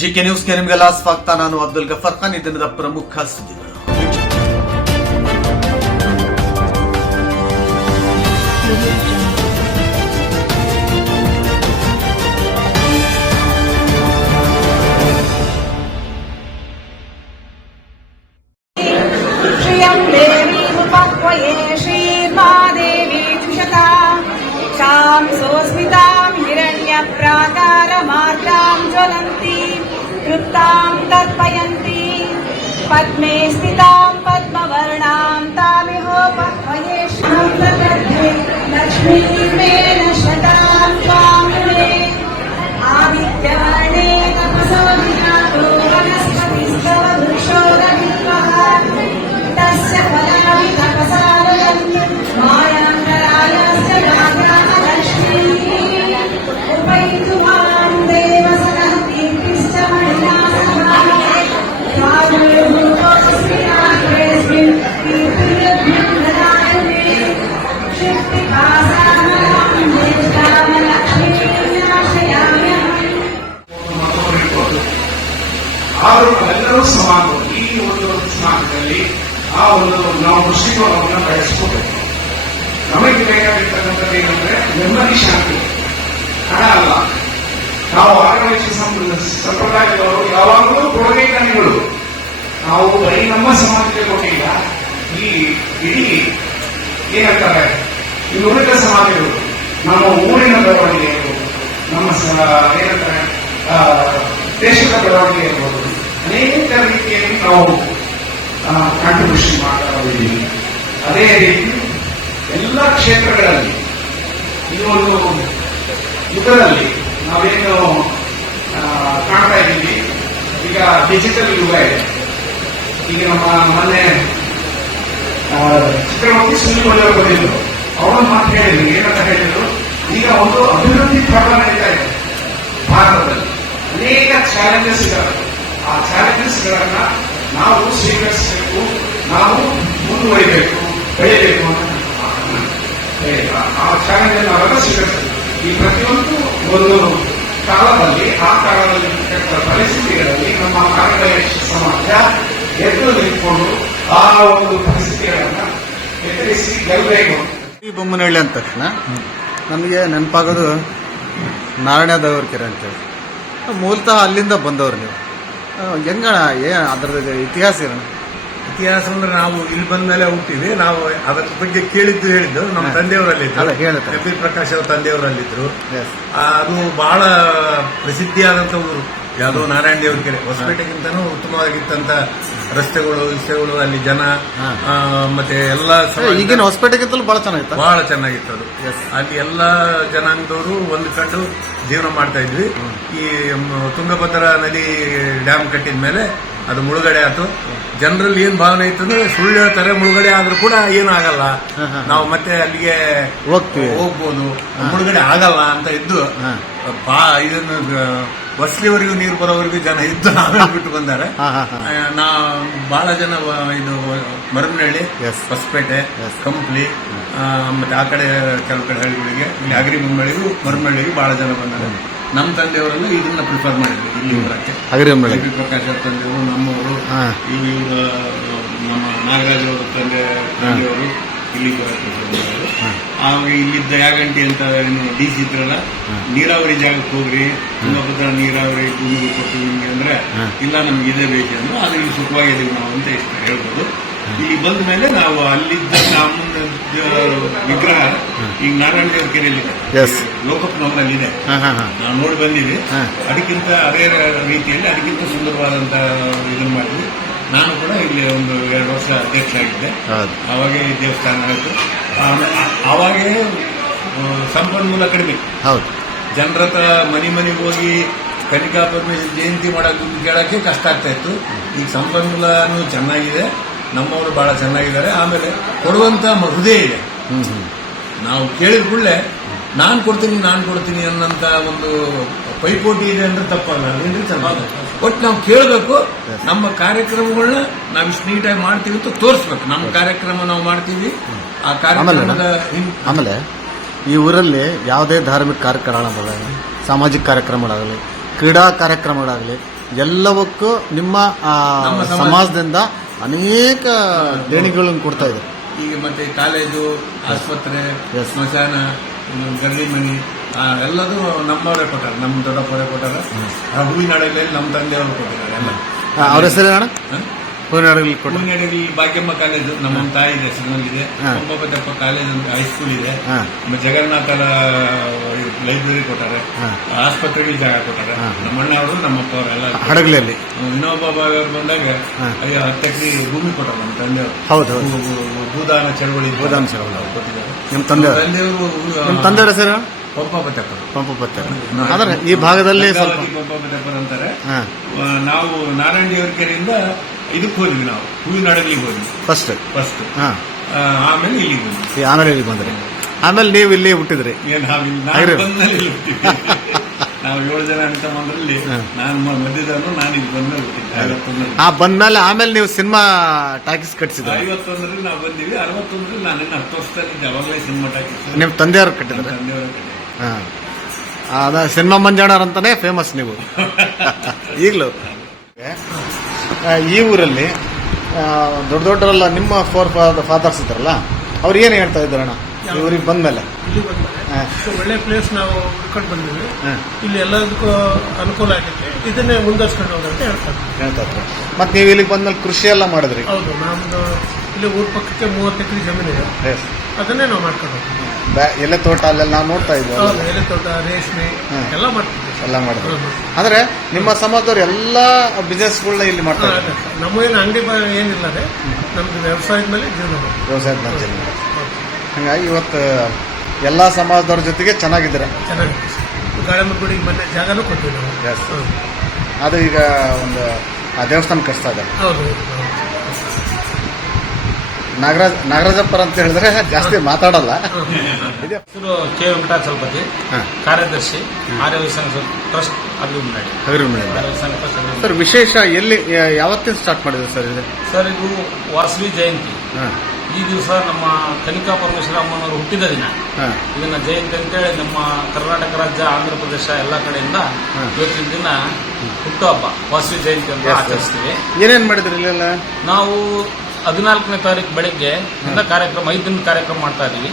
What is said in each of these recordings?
जिके न्यूज़ केरमगल स्वागत नानु अब्दुल गफर खान दिन प्रमुख सुद्धि प्राकारमार्गाम् ज्वलन्ति कृप्ताम् तर्पयन्ति। पद्मे स्थिताम् पद्मवर्णाम् तामिहोपह्वयेषाम् लक्ष्मीर्मेण ಇಡೀ ಏನಂತಾರೆ ಉಳಿದ ಸಮಾಜಗಳು ನಮ್ಮ ಊರಿನ ಬೆಳವಣಿಗೆ ಇರ್ಬೋದು ನಮ್ಮ ಏನಂತಾರೆ ದೇಶದ ಬೆಳವಣಿಗೆ ಇರ್ಬೋದು ಅನೇಕ ರೀತಿಯಲ್ಲಿ ನಾವು ಕಾಂಟ್ರಿಬ್ಯೂಷನ್ ಮಾಡ್ತಾ ಇದ್ದೀವಿ. ಅದೇ ರೀತಿ ಎಲ್ಲ ಕ್ಷೇತ್ರಗಳಲ್ಲಿ, ಈ ಒಂದು ಯುಗದಲ್ಲಿ ನಾವೇನು ಕಾಣ್ತಾ ಇದ್ದೀವಿ. ಈಗ ಡಿಜಿಟಲ್ ಯುಗ ಇದೆ. ಈಗ ನಮ್ಮ ಮೊನ್ನೆ ಆ, ಸುಮ್ಮನೆ ಬಂದಿದ್ರು ಅವರು ಮಾತು ಹೇಳಿದ್ರು ಏನಂತ ಹೇಳಿದ್ರು ಈಗ ಒಂದು ಅಭಿವೃದ್ಧಿ ಪ್ರಬಲ ನಡೀತಾ ಇದೆ ಭಾರತದಲ್ಲಿ ಅನೇಕ ಚಾಲೆಂಜಸ್ ಇದಾವೆ ಆ ಚಾಲೆಂಜಸ್ ಗಳನ್ನ ನಾವು ಸ್ವೀಕರಿಸಬೇಕು ನಾವು ಮುಂದುವರಿಬೇಕು ಬೆಳೆಯಬೇಕು ಅಂತ ಆ ಚಾಲೆಂಜ್ ನಾವೆಲ್ಲ ಸ್ವೀಕರಿಸಬೇಕು ಈ ಪ್ರತಿಯೊಂದು ಒಂದು ಕಾಲದಲ್ಲಿ ಆ ಕಾಲದಲ್ಲಿ ಪರಿಸ್ಥಿತಿಗಳಲ್ಲಿ ನಮ್ಮ ಕಾರ್ಯದರ್ಶಿ ಸಮಾಜ ಎದ್ದು ನಿಂತ್ಕೊಂಡು ಆ ಒಂದು ಪರಿಸ್ಥಿತಿಗಳನ್ನ ಎದುರಿಸಿ ಗೆಲ್ಲಬೇಕು. ಈ ಬೊಮ್ಮನಹಳ್ಳಿ ಅಂದ ತಕ್ಷಣ ನಮಗೆ ನೆನಪಾಗೋದು ನಾರಾಯಣ ದೇವರ್ಕೆರೆ ಅಂತೇಳಿ ಮೂಲತಃ ಅಲ್ಲಿಂದ ಬಂದವ್ರು ನೀವು. ಹೆಂಗಣ ಏ ಅದರದ ಇತಿಹಾಸ ಏನು? ಇತಿಹಾಸ ಅಂದ್ರೆ ನಾವು ಇಲ್ಲಿ ಬಂದ ಮೇಲೆ ಹುಟ್ಟಿದ್ವಿ. ನಾವು ಅದರ ಬಗ್ಗೆ ಕೇಳಿದ್ದು ಹೇಳಿದ್ದು. ನಮ್ಮ ತಂದೆಯವರಲ್ಲಿ ಪ್ರಕಾಶ್ ಅವ್ರ ತಂದೆಯವರಲ್ಲಿದ್ರು. ಆ, ಅದು ಬಹಳ ಪ್ರಸಿದ್ಧಿಯಾದಂತ ಊರು. ಯಾವುದೋ ನಾರಾಯಣ ದೇವ್ರ ಕೆರೆ. ಹೊಸಪೇಟೆಗಿಂತನೂ ಉತ್ತಮವಾಗಿತ್ತಂತ ರಸ್ತೆಗಳು ವಿಷಯಗಳು ಅಲ್ಲಿ ಜನ ಮತ್ತೆ ಎಲ್ಲ ಈಗಿನ ಹೊಸಪೇಟೆಗಿಂತಲೂ ಬಹಳ ಚೆನ್ನಾಗಿತ್ತು? ಬಹಳ ಚೆನ್ನಾಗಿತ್ತು ಅದು. ಅಲ್ಲಿ ಎಲ್ಲ ಜನಾಂಗದವರು ಹೊಂದ್ಕೊಂಡು ಜೀವನ ಮಾಡ್ತಾ ಇದ್ವಿ. ಈ ತುಂಗಭದ್ರಾ ನದಿ ಡ್ಯಾಮ್ ಕಟ್ಟಿದ ಮೇಲೆ ಅದು ಮುಳುಗಡೆ ಆಯ್ತು. ಜನರಲ್ಲಿ ಏನ್ ಭಾವನೆ ಇತ್ತು ಅಂದ್ರೆ ಸುಳ್ಳು ತರ ಮುಳುಗಡೆ ಆದ್ರೂ ಕೂಡ ಏನು ಆಗಲ್ಲ. ಹಾ, ಹಾ. ನಾವು ಮತ್ತೆ ಅಲ್ಲಿಗೆ ಹೋಗ್ತೀವಿ. ಹೋಗ್ಬೋದು. ಮುಳುಗಡೆ ಆಗಲ್ಲ ಅಂತ ಇದ್ದು ಇದನ್ನು ಬಸ್ಲಿವರೆಗೂ ನೀರು ಬರೋವರೆಗೂ ಜನ ಇದ್ದು ಆಮೇಲೆ ಬಿಟ್ಟು ಬಂದಾರೆ. ನಾ ಬಹಳ ಜನ ಇದು ಮರಮನಹಳ್ಳಿ. ಹೊಸಪೇಟೆ. ಕಂಪ್ಲಿ ಮತ್ತೆ ಆ ಕಡೆ ಕೆಲವು ಕಡೆ ಹಳ್ಳಿಗಳಿಗೆ ಇಲ್ಲಿ ಅಗ್ರಿ ಮುಂಬಳಿಗೂ ಮರಮನಹಳ್ಳಿಗೂ ಬಹಳ ಜನ ಬಂದಾರೆ ನಮ್ಮ ತಂದೆಯವರನ್ನು ಇದನ್ನ ಪ್ರಿಫರ್ ಮಾಡಿದ್ರು ಇಲ್ಲಿ ಬರಕ್ಕೆ ಅಗ್ರಿ ಪ್ರಕಾಶ್ ಅವ್ರ ತಂದೆಯವರು ನಮ್ಮವರು. ಇವ್ರ ನಮ್ಮ ನಾಗರಾಜ್ ಅವರ ತಂದೆ ತಂದೆಯವರು ಇಲ್ಲಿ ಮಾಡಿದ್ರು ಆವಾಗ ಇಲ್ಲಿದ್ದ ಯಾಗಂಟಿ ಅಂತ ಡಿ ಸಿ ಇದ್ರಲ್ಲ ನೀರಾವರಿ ಜಾಗಕ್ಕೆ ಹೋಗ್ರಿ ತುಂಗಭದ್ರಾ ನೀರಾವರಿ ಭೂಮಿಗೆ ಕೊಡ್ತೀವಿ ನಿಮ್ಗೆ ಅಂದ್ರೆ. ಇಲ್ಲ ನಮ್ಗೆ ಇದೇ ಬೇಕು ಅಂದ್ರೆ. ಇಲ್ಲಿ ಸುಖವಾಗಿದ್ದೀವಿ ನಾವು ಅಂತ ಇಷ್ಟ ಹೇಳ್ಬೋದು. ಇಲ್ಲಿ ಬಂದ ಮೇಲೆ ನಾವು ಅಲ್ಲಿದ್ದ ಅಮ್ಮನ ವಿಗ್ರಹ ಈಗ ನಾರಾಯಣ ದೇವ್ರ ಕೆರೆಯಲ್ಲಿದೆ ಲೋಕಪ್ನವರಲ್ಲಿದೆ ನಾವು ನೋಡಿ ಬಂದಿದ್ವಿ. ಅದಕ್ಕಿಂತ ಅದೇ ರೀತಿಯಲ್ಲಿ ಅದಕ್ಕಿಂತ ಸುಂದರವಾದಂತ ಇದನ್ನು ಮಾಡಿದ್ವಿ. ನಾನು ಕೂಡ ಇಲ್ಲಿ ಒಂದು ಎರಡು ವರ್ಷ ಅಧ್ಯಕ್ಷ ಆಗಿದ್ದೆ. ಅವಾಗ ಈ ದೇವಸ್ಥಾನ ಆಯಿತು. ಅವಾಗೇ ಸಂಪನ್ಮೂಲ ಕಡಿಮೆ. ಹೌದು. ಜನರ ಹತ್ರ ಮನೆ ಮನೆಗೆ ಹೋಗಿ ಕನಿಕಾ ಪರಮೇಶ್ವರ ಜಯಂತಿ ಮಾಡಕ್ಕೆ ಕೇಳಕ್ಕೆ ಕಷ್ಟ ಆಗ್ತಾ ಇತ್ತು. ಈಗ ಸಂಪನ್ಮೂಲನೂ ಚೆನ್ನಾಗಿದೆ. ನಮ್ಮವರು ಬಹಳ ಚೆನ್ನಾಗಿದ್ದಾರೆ. ಆಮೇಲೆ ಕೊಡುವಂತ ಮಹುದೇ ಹೃದಯ ಇದೆ. ನಾವು ಕೇಳಿದ ಕೂಡಲೇ ನಾನು ಕೊಡ್ತೀನಿ ನಾನು ಕೊಡ್ತೀನಿ ಅನ್ನೋಂತ ಒಂದು ಪೈಪೋಟಿ ಇದೆ ಅಂದ್ರೆ ತಪ್ಪಲ್ಲ. ಅದೇನ್ರಿ ಚೆನ್ನಾಗಿ ಒಟ್ಟು ನಾವು ಕೇಳಬೇಕು ನಮ್ಮ ಕಾರ್ಯಕ್ರಮಗಳನ್ನ ನಾವು ಇಷ್ಟು ನೀಟಾಗಿ ಮಾಡ್ತೀವಿ ಅಂತ ತೋರಿಸ್ಬೇಕು. ನಮ್ಮ ಕಾರ್ಯಕ್ರಮ ನಾವು ಮಾಡ್ತೀವಿ ಆ ಕಾರ್ಯಕ್ರಮದ ಆಮೇಲೆ ಈ ಊರಲ್ಲಿ ಯಾವುದೇ ಧಾರ್ಮಿಕ ಕಾರ್ಯಕ್ರಮಗಳಾಗಲಿ ಸಾಮಾಜಿಕ ಕಾರ್ಯಕ್ರಮಗಳಾಗಲಿ ಕ್ರೀಡಾ ಕಾರ್ಯಕ್ರಮಗಳಾಗಲಿ ಎಲ್ಲವಕ್ಕೂ ನಿಮ್ಮ ಸಮಾಜದಿಂದ ಅನೇಕ ದೇಣಿಗೆಗಳನ್ನು ಕೊಡ್ತಾ ಇದೆ. ಈಗ ಮತ್ತೆ ಕಾಲೇಜು ಆಸ್ಪತ್ರೆ. ಸ್ಮಶಾನ ಮನೆ ಗಲ್ಲಿ ಮನಿ ಎಲ್ಲದೂ ನಮ್ಮವರೇ ಕೊಟ್ಟಾರೆ. ನಮ್ಮ ದೊಡ್ಡಪ್ಪರೇ ಕೊಟ್ಟಾರೆ. ಆ ಹೂವಿನಡಗಲಿ ನಮ್ಮ ತಂದೆಯವರು ಕೊಟ್ಟಿದ್ದಾರೆ ಎಲ್ಲ. ಅವ್ರ ಹೆಸರು ಅಣ್ಣ ಹ? ಹೂವಿನಡಗಲಿ ಕೊಟ್ಟು ಭಾಗ್ಯಮ್ಮ ಕಾಲೇಜು ನಮ್ಮ ತಾಯಿ ಹೆಸರಿನಲ್ಲಿದೆ. ಪಂಪಪತಪ್ಪ ಕಾಲೇಜ್ ಅಂತ ಹೈಸ್ಕೂಲ್ ಇದೆ. ನಮ್ಮ ಜಗನ್ನಾಥರ ಲೈಬ್ರರಿ ಕೊಟ್ಟಾರೆ. ಆಸ್ಪತ್ರೆಗೆ ಜಾಗ ಕೊಟ್ಟಾರೆ. ನಮ್ಮ ಅಣ್ಣವರು ನಮ್ಮ ನಮ್ಮಪ್ಪ ಅವರೆಲ್ಲ ಹಡಗಲಿಯಲ್ಲಿ. ಇನ್ನೊಬ್ಬ ಭಾಗ ಬಂದಾಗ ಹಾ. ಅಯ್ಯೋ ಹತ್ತು ಎಕರೆ ಭೂಮಿ ಕೊಟ್ಟರು ನಮ್ಮ ತಂದೆಯವರು. ಹೌದು ಭೂದಾನ ಚಳವಳಿ ಭೂದಾನ ಚಳವಳಿ. ಅವ್ರು ಕೊಟ್ಟಿದ್ದಾರೆ. ನಿಮ್ಮ ತಂದೆಯವರು? ತಂದೆಯವರು ನಿಮ್ಮ ಸರ್ ಪಂಪ ಪತ್ತೆ ಆದರೆ ಈ ಭಾಗದಲ್ಲಿ ಸ್ವಲ್ಪ ಪಂಪಪತಪ್ಪರು ಅಂತಾರೆ. ನಾವು ನಾರಾಯಣ ಕೆರೆಯಿಂದ ಇದಕ್ಕೆ ಹೋದ್ವಿ ನಾವು. ಹೂವಿನ ಹಡಗಲಿಗೆ ಹೋದ್ವಿ. ಫಸ್ಟ್ ಫಸ್ಟ್ ಹಾಂ. ಆಮೇಲೆ ಇಲ್ಲಿಗೆ ಬಂದ್ವಿ. ಆಮೇಲೆ ಇಲ್ಲಿಗೆ ಬಂದ್ರಿ. ಆಮೇಲೆ ನೀವು ಇಲ್ಲಿ ಹುಟ್ಟಿದ್ರಿ. ಏನ್ ನಾವಿಲ್ಲಿ ನಾನು. ಬಂದ್ಮೇಲೆ ಇಲ್ಲಿ ಹುಟ್ಟಿದ್ವಿ. ನಾವು ಏಳು ಜನ ಅಂತ ಬಂದ್ರಲ್ಲಿ ನಾನು ಮಧ್ಯದವನು ನಾನು ಇಲ್ಲಿ ಬಂದ್ಮೇಲೆ ಹುಟ್ಟಿದ್ದೆ. ಐವತ್ತೊಂದರಲ್ಲಿ. ಆ ಬಂದ್ಮೇಲೆ ಆಮೇಲೆ ನೀವು ಸಿನಿಮಾ ಟಾಕೀಸ್ ಕಟ್ಟಿಸಿದ್ರಿ ಐವತ್ತೊಂದರಲ್ಲಿ ನಾವು ಬಂದಿವಿ. ಅರವತ್ತೊಂದರಲ್ಲಿ ನಾನು ಇನ್ನು ಹತ್ತು ವರ್ಷದಲ್ಲಿ ಅವಾಗಲೇ ಸಿನಿಮಾ ಟಾಕೀಸ್. ನಿಮ್ಮ ತಂದೆಯವ್ರು ಕಟ್ಟಿದ್ರೆ? ತಂದೆಯವರ ಕಡೆ ಹಾಂ. ಅದ ಸಿನಿಮಾ ಮಂಜಾಣ ಅಂತಾನೆ ಫೇಮಸ್ ನೀವು. ಈಗಲೂ. ಈ ಊರಲ್ಲಿ ದೊಡ್ಡ ದೊಡ್ಡರೆಲ್ಲ ನಿಮ್ಮ ಫೋರ್ ಫಾದರ್ಸ್ ಇದ್ದಾರಲ್ಲ ಅವ್ರು ಏನು ಹೇಳ್ತಾ ಇದ್ದಾರಣ್ಣ ಊರಿಗೆ ಬಂದ್ಮೇಲೆ. ಇಲ್ಲಿ ಬಂದ್ಮೇಲೆ? ಒಳ್ಳೆ ಪ್ಲೇಸ್ ನಾವು ಹುಡ್ಕೊಂಡು ಬಂದಿವಿ ಹಾ. ಇಲ್ಲಿ ಎಲ್ಲದಕ್ಕೂ ಅನುಕೂಲ ಆಗಿದೆ ಇದನ್ನೇ ಮುಂದುವರ್ಸ್ಕೊಂಡು ಹೋಗಂತ ಹೇಳ್ತಾರೆ. ಹೇಳ್ತಾ ಇದ್ರು ಮತ್ತೆ ನೀವು ಇಲ್ಲಿಗೆ ಬಂದ್ಮೇಲೆ ಕೃಷಿ ಎಲ್ಲ ಮಾಡಿದ್ರಿ? ಹೌದು ನಮ್ದು ಇಲ್ಲಿ ಊರ್ ಪಕ್ಕಕ್ಕೆ ಮೂವತ್ತು ಎಕರೆ ಜಮೀನಿದೆ Yes. ಅದನ್ನೇ ನಾವು ಮಾಡ್ಕೊಂಡು ಬ್ಯಾ- ಎಲೆ ತೋಟ ಅಲ್ಲೆಲ್ಲ ನಾವು ನೋಡ್ತಾ ಇದ್ದೀವಿ ಹೌದು ಎಲೆ ತೋಟ ರೇಷ್ಮೆ ಹಾ. ಎಲ್ಲ ಮಾಡ್ತಿದ್ವಿ ಎಲ್ಲ ಮಾಡಿದ್ವಿ ಅಂದ್ರೆ ಆದ್ರೆ ನಿಮ್ಮ ಸಮಾಜದವ್ರು ಎಲ್ಲ ಬಿಸ್ನೆಸ್ಗಳನ್ನ ಇಲ್ಲಿ ಮಾಡ್ತಾರೆ ನಮ್ಮ ಇದ್ದಾರೆ. ಅದೇ. ಅಂಗಡಿ ಬ ಏನಿಲ್ಲ ನಮ್ದು ವ್ಯವಸಾಯದ ಮೇಲೆ ಜೀವನ ಮಾಡ್ತೀವಿ. ಹೌದು. ಹಂಗಾಗಿ ಇವತ್ತು ಎಲ್ಲ ಸಮಾಜದವ್ರ ಜೊತೆಗೆ ಚೆನ್ನಾಗಿದ್ದೀರ? ಚೆನ್ನಾಗಿದೆ ಗಾಳಮ್ಮ ಗುಡಿಗೆ ಮೊನ್ನೆ ಜಾಗನೂ ಕೊಟ್ಟಿವಿ ನಾವು Yes. ಹೌದು. ಅದು ಈಗ ಒಂದು ಆ ದೇವಸ್ಥಾನ ಕಟ್ಸ್ತಾ ಇದೆ ಹೌದು ಹೌದು. ನಾಗರಾಜ್ ನಾಗರಾಜಪ್ಪರ್ ಅಂತ ಹೇಳಿದ್ರೆ ಜಾಸ್ತಿ ಮಾತಾಡಲ್ಲ. ಹೆಸರು ಕೆ ವೆಂಕಟಾಚಲಪತಿ. ಕಾರ್ಯದರ್ಶಿ ಆರ್ಯ ಸಂಘ ಟ್ರಸ್ಟ್ ಅಭಿವೃದ್ಧಿ ಸರ್ ವಿಶೇಷ ಎಲ್ಲಿ ಯಾವತ್ತಿನ ಸ್ಟಾರ್ಟ್ ಮಾಡಿದ್ರು ಸರ್ ಇದು? ಸರ್ ಇದು ವಾಸವಿ ಜಯಂತಿ. ಈ ದಿವಸ ನಮ್ಮ ಕನಿಕಾ ಪರಮೇಶ್ವರ ಅಮ್ಮನವರು ಹುಟ್ಟಿದ ದಿನ. ಇದನ್ನ ಜಯಂತಿ ಅಂತೇಳಿ ನಮ್ಮ ಕರ್ನಾಟಕ ರಾಜ್ಯ ಆಂಧ್ರ ಪ್ರದೇಶ ಎಲ್ಲ ಕಡೆಯಿಂದ. ಇವತ್ತಿನ ದಿನ ಹುಟ್ಟುಹಬ್ಬ ವಾಸವಿ ಜಯಂತಿ ಅಂತ. ಆಚರಿಸ್ತೀವಿ. ಏನೇನು ಮಾಡಿದ್ರಿ ಇಲ್ಲೆಲ್ಲ? ನಾವು ಹದಿನಾಲ್ಕನೇ ತಾರೀಕು ಬೆಳಿಗ್ಗೆ ಇಂದ ಕಾರ್ಯಕ್ರಮ ಐದು ದಿನದ ಕಾರ್ಯಕ್ರಮ ಮಾಡ್ತಾ ಇದೀವಿ.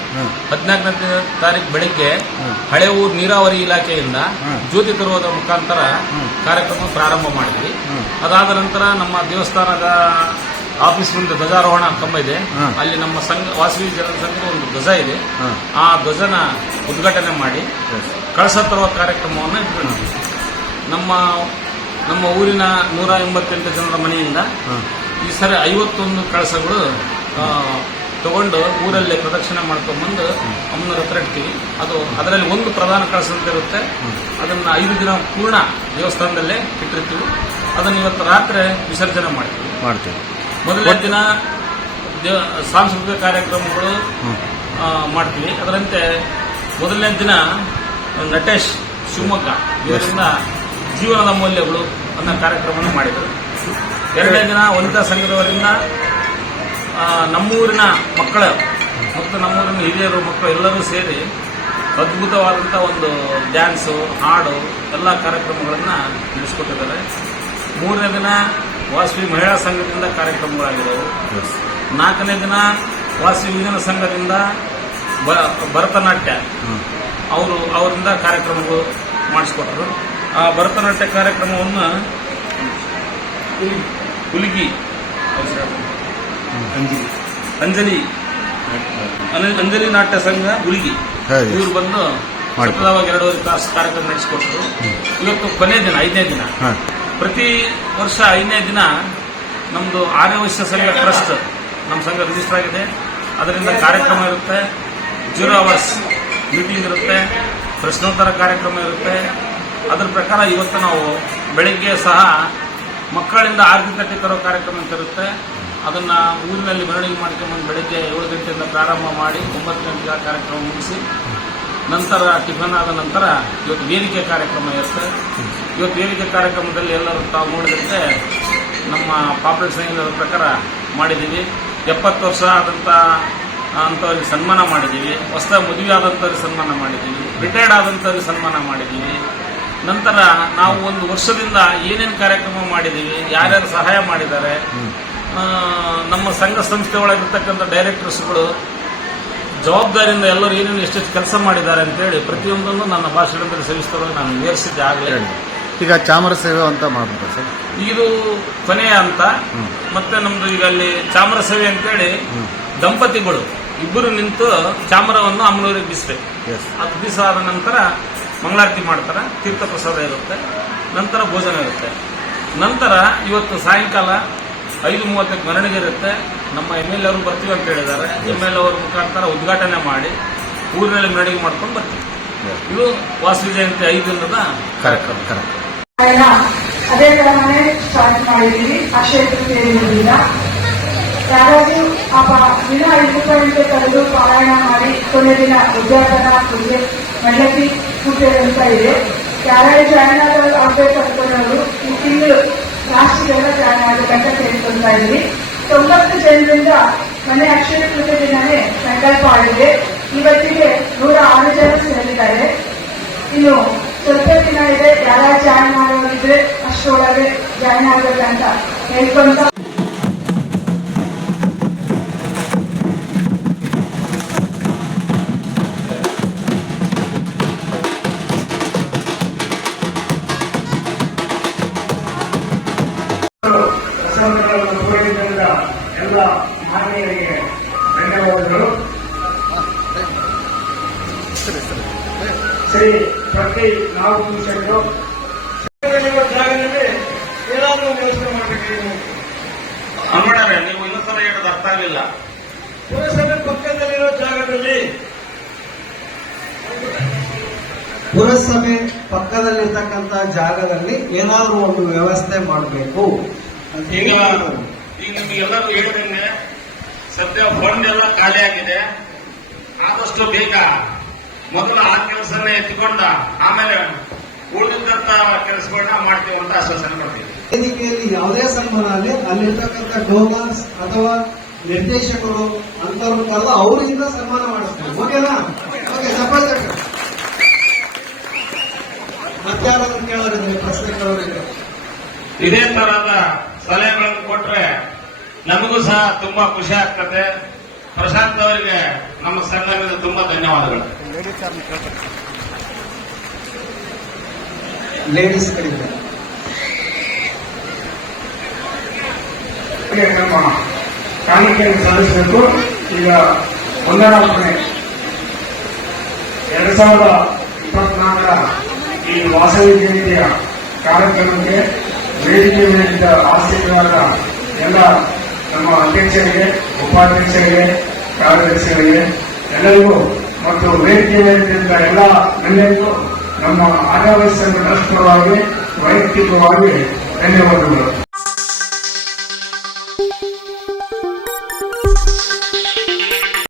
ಹದಿನಾಲ್ಕನೇ ತಾರೀಕು ಬೆಳಿಗ್ಗೆ ಹಳೆ ಊರು ನೀರಾವರಿ ಇಲಾಖೆಯಿಂದ ಜ್ಯೋತಿ ತರುವುದರ ಮುಖಾಂತರ ಕಾರ್ಯಕ್ರಮ ಪ್ರಾರಂಭ ಮಾಡಿದ್ವಿ. ಅದಾದ ನಂತರ ನಮ್ಮ ದೇವಸ್ಥಾನದ ಆಫೀಸ್ ಮುಂದೆ ಧ್ವಜಾರೋಹಣ ಕಂಬ ಇದೆ. ಅಲ್ಲಿ ನಮ್ಮ ಸಂಘ ವಾಸವಿ ಜನ ಸಂಘ ಒಂದು ಧ್ವಜ ಇದೆ. ಆ ಧ್ವಜನ ಉದ್ಘಾಟನೆ ಮಾಡಿ ಕಳಸ ತರುವ ಕಾರ್ಯಕ್ರಮವನ್ನು ಇಟ್ಕೊಂಡಿದ್ವಿ. ನಮ್ಮ ನಮ್ಮ ಊರಿನ ನೂರ ಎಂಬತ್ತೆಂಟು ಜನರ ಮನೆಯಿಂದ ಈ ಸರಿ ಐವತ್ತೊಂದು ಕಳಸಗಳು ತಗೊಂಡು ಊರಲ್ಲೇ ಪ್ರದಕ್ಷಿಣೆ ಮಾಡ್ಕೊಂಡ್ಬಂದು ಅಮ್ಮನವ್ರ ಹತ್ರ ಇಡ್ತೀವಿ. ಅದು ಅದರಲ್ಲಿ ಒಂದು ಪ್ರಧಾನ ಕಳಸ ಅಂತ ಇರುತ್ತೆ. ಅದನ್ನ ಐದು ದಿನ ಪೂರ್ಣ ದೇವಸ್ಥಾನದಲ್ಲೇ ಇಟ್ಟಿರ್ತೀವಿ. ಅದನ್ನು ಇವತ್ತು ರಾತ್ರಿ ವಿಸರ್ಜನೆ ಮಾಡ್ತೀವಿ. ಮಾಡ್ತೀವಿ. ಮೊದಲನೇ ದಿನ ಸಾಂಸ್ಕೃತಿಕ ಕಾರ್ಯಕ್ರಮಗಳು ಮಾಡ್ತೀವಿ. ಅದರಂತೆ ಮೊದಲನೇ ದಿನ ನಟೇಶ್ ಶಿವಮೊಗ್ಗ. ಇವರಿಂದ ಜೀವನದ ಮೌಲ್ಯಗಳು ಅನ್ನೋ ಕಾರ್ಯಕ್ರಮವನ್ನು ಮಾಡಿದರು. ಎರಡನೇ ದಿನ ವನಿತಾ ಸಂಘದವರಿಂದ ನಮ್ಮೂರಿನ ಮಕ್ಕಳ ಮತ್ತು ನಮ್ಮೂರಿನ ಹಿರಿಯರು ಮಕ್ಕಳು ಎಲ್ಲರೂ ಸೇರಿ ಅದ್ಭುತವಾದಂಥ ಒಂದು ಡ್ಯಾನ್ಸು ಹಾಡು ಎಲ್ಲ ಕಾರ್ಯಕ್ರಮಗಳನ್ನು ನಡೆಸ್ಕೊಟ್ಟಿದ್ದಾರೆ. ಮೂರನೇ ದಿನ ವಾಸವಿ ಮಹಿಳಾ ಸಂಘದಿಂದ ಕಾರ್ಯಕ್ರಮಗಳಾಗಿದ್ದವು. ನಾಲ್ಕನೇ ದಿನ ವಾಸವಿ ಯುವಜನ ಸಂಘದಿಂದ ಭರತನಾಟ್ಯ. ಅವರು ಅವರಿಂದ ಕಾರ್ಯಕ್ರಮಗಳು ಮಾಡಿಸ್ಕೊಟ್ರು ಆ ಭರತನಾಟ್ಯ ಕಾರ್ಯಕ್ರಮವನ್ನು ಹುಲಿಗಿ ಅಂಜಲಿ. ಅಂಜಲಿ. ನಾಟ್ಯ ಸಂಘ ಹುಲಿಗಿ ಇವರು ಬಂದು. ಸತತವಾಗಿ ಎರಡೂವರೆ ತಾಸು ಕಾರ್ಯಕ್ರಮ ನಡೆಸಿಕೊಟ್ರು ಇವತ್ತು ಕೊನೆ ದಿನ ಐದನೇ ದಿನ. ಪ್ರತಿ ವರ್ಷ ಐದನೇ ದಿನ ನಮ್ದು ಆರ್ಯವಶ್ಯ ಸಂಘ ಟ್ರಸ್ಟ್ ನಮ್ಮ ಸಂಘ ರಿಜಿಸ್ಟರ್ ಆಗಿದೆ. ಅದರಿಂದ ಕಾರ್ಯಕ್ರಮ ಇರುತ್ತೆ. ಜೀರೋ ಅವರ್ಸ್ ಮೀಟಿಂಗ್ ಇರುತ್ತೆ. ಪ್ರಶ್ನೋತ್ತರ ಕಾರ್ಯಕ್ರಮ ಇರುತ್ತೆ. ಅದರ ಪ್ರಕಾರ ಇವತ್ತು ನಾವು ಬೆಳಿಗ್ಗೆ ಸಹ ಮಕ್ಕಳಿಂದ ಆರ್ಥಿಕತೆ ತರೋ ಕಾರ್ಯಕ್ರಮ ಅಂತ ಇರುತ್ತೆ ಅದನ್ನ ಊರಿನಲ್ಲಿ ಮೆರವಣಿಗೆ ಮಾಡ್ಕೊಂಡ್ಬಂದು ಬೆಳಗ್ಗೆ ಏಳು ಗಂಟೆಯಿಂದ ಪ್ರಾರಂಭ ಮಾಡಿ ಒಂಬತ್ತು ಗಂಟೆಗೆ ಕಾರ್ಯಕ್ರಮ ಮುಗಿಸಿ, ನಂತರ ಟಿಫನ್ ಆದ ನಂತರ ಇವತ್ತು ವೇದಿಕೆ ಕಾರ್ಯಕ್ರಮ ಇರುತ್ತೆ. ಇವತ್ತು ವೇದಿಕೆ ಕಾರ್ಯಕ್ರಮದಲ್ಲಿ ಎಲ್ಲರೂ ತಾವು ನೋಡಿದಂತೆ ನಮ್ಮ ಪಾಪ್ಯುಲರ್ ಸಂಘದ ಪ್ರಕಾರ ಮಾಡಿದ್ದೀವಿ. ಎಪ್ಪತ್ತು ವರ್ಷ ಆದಂಥ ಅಂಥವ್ರಿಗೆ ಸನ್ಮಾನ ಮಾಡಿದ್ದೀವಿ. ಹೊಸದಾಗಿ ಮದುವೆ ಆದಂಥವ್ರಿಗೆ ಸನ್ಮಾನ ಮಾಡಿದ್ದೀವಿ. ರಿಟೈರ್ಡ್ ಆದಂಥವ್ರಿಗೆ ಸನ್ಮಾನ ಮಾಡಿದ್ದೀವಿ. ನಂತರ ನಾವು ಒಂದು ವರ್ಷದಿಂದ ಏನೇನು ಕಾರ್ಯಕ್ರಮ ಮಾಡಿದ್ದೀವಿ ಯಾರ್ಯಾರು ಸಹಾಯ ಮಾಡಿದ್ದಾರೆ ನಮ್ಮ ಸಂಘ ಸಂಸ್ಥೆ ಒಳಗಿರ್ತಕ್ಕಂಥ ಡೈರೆಕ್ಟರ್ಸ್ಗಳು ಜವಾಬ್ದಾರಿಯಿಂದ ಎಲ್ಲರೂ ಏನೇನು ಎಷ್ಟೆಷ್ಟು ಕೆಲಸ ಮಾಡಿದ್ದಾರೆ ಅಂತೇಳಿ ಪ್ರತಿಯೊಂದನ್ನು ನನ್ನ ಭಾಷಣದಲ್ಲಿ ಸವಿಸ್ತರವಾಗಿ ನಾನು ವಿವರಿಸಿದ್ದೆ ಆಗಲೇ. ಈಗ ಚಾಮರ ಸೇವೆ ಅಂತ ಮಾಡ್ಬೋದು ಸರ್. ಇದು ಕೊನೆಯ ಅಂತ ಮತ್ತೆ ನಮ್ದು ಈಗ ಅಲ್ಲಿ ಚಾಮರ ಸೇವೆ ಅಂತೇಳಿ ದಂಪತಿಗಳು ಇಬ್ಬರು ನಿಂತು ಚಾಮರವನ್ನು ಅಮ್ಮನವರಿಗೆ ಬೀಸ್ಬೇಕು ದಿವಸ ಆದ ನಂತರ ಮಂಗಳಾರತಿ ಮಾಡ್ತಾರೆ ತೀರ್ಥ ಪ್ರಸಾದ ಇರುತ್ತೆ ನಂತರ ಭೋಜನ ಇರುತ್ತೆ. ನಂತರ ಇವತ್ತು ಸಾಯಂಕಾಲ ಐದು ಮೂವತ್ತಕ್ಕೆ ಮೆರವಣಿಗೆ ಇರುತ್ತೆ. ನಮ್ಮ ಎಂ ಎಲ್ ಅವರು ಬರ್ತೀವಿ ಅಂತ ಹೇಳಿದ್ದಾರೆ. ಎಂ ಎಲ್ ಅವರು ಮುಖಾಂತರ ಉದ್ಘಾಟನೆ ಮಾಡಿ ಊರಿನಲ್ಲಿ ಮೆರವಣಿಗೆ ಮಾಡ್ಕೊಂಡು ಬರ್ತೀವಿ. ಇದು ವಾಸವಿ ಜಯಂತಿ ಐದು ದಿನದ ಕಾರ್ಯಕ್ರಮ. ಕರೆಕ್ಟ್ ಪಾರಾಯಣ ಅದೇ ತರನೇ ಸ್ಟಾರ್ಟ್ ಮಾಡಿದ್ದೀವಿ. ಅಕ್ಷಯ ತೃತೀಯದಿಂದ ಯಾರಾದ್ರೂ ಆ ಪಾ- ದಿನ ಐದು ಕರೆದು ಪಾರಾಯಣ ಮಾಡಿ ಕೊನೆ ದಿನ ಉದ್ಘಾಟನಾ ಪೂಜೆ ಪೂಜೆ ಅಂತ ಇದೆ. ಯಾರ್ಯಾರು ಜಾಯ್ನ್ ಆದವರು ಆಗ್ಬೇಕು ಅನ್ಕೊಂಡವರು ಈ ತಿಂಗಳು ಲಾಸ್ಟಿಗೆಲ್ಲ ಜಾಯ್ನ್ ಆಗಬೇಕಂತ ಕೇಳ್ಕೊಂತಾ ಇದ್ವಿ ತೊಂಬತ್ತು ಜನರಿಂದ ಮನೆ ಅಕ್ಷರ ಪೂಜೆ ದಿನವೇ ಸಂಕಲ್ಪ ಆಗಿದೆ. ಇವತ್ತಿಗೆ ನೂರ ಆರು ಜನ ಸೇರಿದ್ದಾರೆ. ಇನ್ನು ಸ್ವಲ್ಪ ದಿನ ಇದೆ. ಯಾರ ಜಾಯ್ನ್ ಮಾಡೋರಿದ್ರೆ ಅಷ್ಟರೊಳಗೆ ಜಾಯ್ನ್ ಆಗಬೇಕಂತ ಹೇಳ್ಕೊಂತ ಎಲ್ಲ ಮಾನ್ಯರಿಗೆ ಧನ್ಯವಾದಗಳು. ಶ್ರೀ ಪ್ರತಿ ನಾಲ್ಕು ನಿಮಿಷಗಳು ಜಾಗದಲ್ಲಿ ಏನಾದರೂ ವ್ಯವಸ್ಥೆ ಮಾಡಬೇಕು ಅನ್ಬೇಡ್ರೆ ನೀವು ಇನ್ನೊಂದ್ಸಲ ಹೇಳೋದು ಅರ್ಥ ಆಗಲಿಲ್ಲ. ಪುರಸಭೆ ಪಕ್ಕದಲ್ಲಿರೋ ಜಾಗದಲ್ಲಿ ಪುರಸಭೆ ಪಕ್ಕದಲ್ಲಿರ್ತಕ್ಕಂಥ ಜಾಗದಲ್ಲಿ ಏನಾದರೂ ಒಂದು ವ್ಯವಸ್ಥೆ ಮಾಡಬೇಕು ಅಂತ ಈಗ ಹೇಳಿ ಈಗ ನಿಮಗೆಲ್ಲರೂ ಹೇಳಿದಂಗೆ ಸದ್ಯ ಫಂಡ್ ಎಲ್ಲ ಖಾಲಿ ಆಗಿದೆ. ಆದಷ್ಟು ಬೇಗ ಮೊದಲು ಆ ಕೆಲಸನೇ ಎತ್ತಿಕೊಂಡ ಆಮೇಲೆ ಉಳಿದಂತ ಕೆಲಸಗಳನ್ನ ಮಾಡ್ತೀವಿ ಅಂತ ಆಶ್ವಾಸನೆ ಮಾಡ್ತೀವಿ ವೇದಿಕೆಯಲ್ಲಿ ಯಾವುದೇ ಸನ್ಮಾನ ಅಲ್ಲಿ ಅಲ್ಲಿರ್ತಕ್ಕಂಥ ಡೋನರ್ಸ್ ಅಥವಾ ನಿರ್ದೇಶಕರು ಅಂತವ್ರು ಕರೆದು ಅವರಿಂದ ಸನ್ಮಾನ ಮಾಡಿಸ್ತಾರೆ ಓಕೆನಾ ಓಕೆ ಸಪೋಸ್. ಮತ್ತಾರಾದ್ರೂ ಕೇಳೋರಿದ್ರೆ ಪ್ರಶ್ನೆ ಕೇಳೋರಿದ್ರೆ? ಇದೇ ತರಹದ ಸಲಹೆಗಳನ್ನು ನಮಗೂ ಸಹ ತುಂಬಾ ಖುಷಿ ಆಗ್ತದೆ. ಪ್ರಶಾಂತ್ ಅವರಿಗೆ ನಮ್ಮ ಸಂಘದಿಂದ ತುಂಬಾ ಧನ್ಯವಾದಗಳು. ಲೇಡೀಸ್ ನಮ್ಮ ಕಾಣಿಕೆಯನ್ನು ಸಲ್ಲಿಸಬೇಕು ಈಗ ಒಂದನೇ ಎರಡ್ ಸಾವಿರದ ಇಪ್ಪತ್ನಾಲ್ಕರ ಈ ವಾಸವಿ ಜಯಂತಿಯ ಕಾರ್ಯಕ್ರಮಕ್ಕೆ ವೇದಿಕೆ ಮೇಲಿದ್ದ ಆಸ್ತಿಗಳಾದ ಎಲ್ಲ ನಮ್ಮ ಅಧ್ಯಕ್ಷರಿಗೆ, ಉಪಾಧ್ಯಕ್ಷರಿಗೆ, ಕಾರ್ಯದರ್ಶಿಗಳಿಗೆ ಎಲ್ಲರಿಗೂ ಮತ್ತು ವೇದಿಕೆ ಮೇಲಿದ್ದ ಎಲ್ಲ ಗಣ್ಯರಿಗೂ ನಮ್ಮ ಆರ್ಯವೈಸ್ ನಷ್ಟವಾಗಿ ವೈಯಕ್ತಿಕವಾಗಿ ಧನ್ಯವಾದಗಳು.